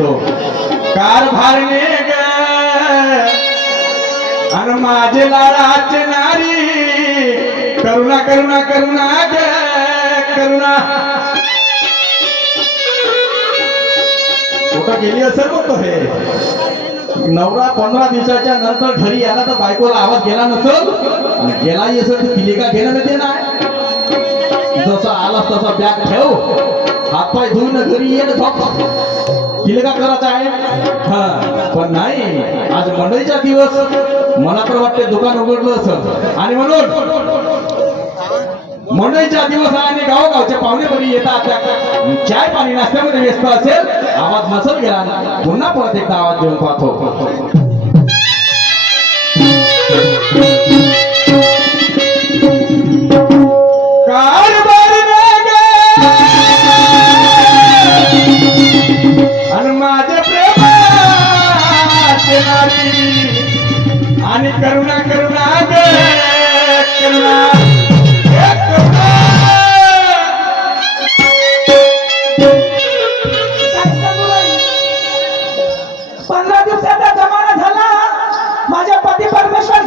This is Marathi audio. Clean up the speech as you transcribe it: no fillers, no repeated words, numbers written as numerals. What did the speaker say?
म्हणतो कारभारने ग आणि माझे लाडाचे नारी करुणा करुणा करुणा ग करुणा कुठं गेली असेल बघतो हे नवरा 15 दिवसाच्या नंतर घरी आला तर बायकोला आवाज गेला नसेल आणि गेलाही असेल तर तिने का घेणं नाही देणार जसा आलास तसा बॅग ठेव हातपाय धुवून घरी ये झोप तिला का करायचं आहे हा पण नाही आज मंडईचा दिवस मला तर वाटते दुकान उघडलं असं आणि म्हणून मंडईचा दिवस आणि गावोगावचे पाहुणे बरी येतात चाय पाणी नाश्त्यामध्ये व्यस्त असेल आवाज नसेल गेला पुन्हा परत एकदा आवाज देऊन पाहतो आणि माझ्या प्रेमाचे नारी आणि करुणा करुणा ग करुणा 15 दिवसाचा जमाना झाला माझ्या पती परमेश्वर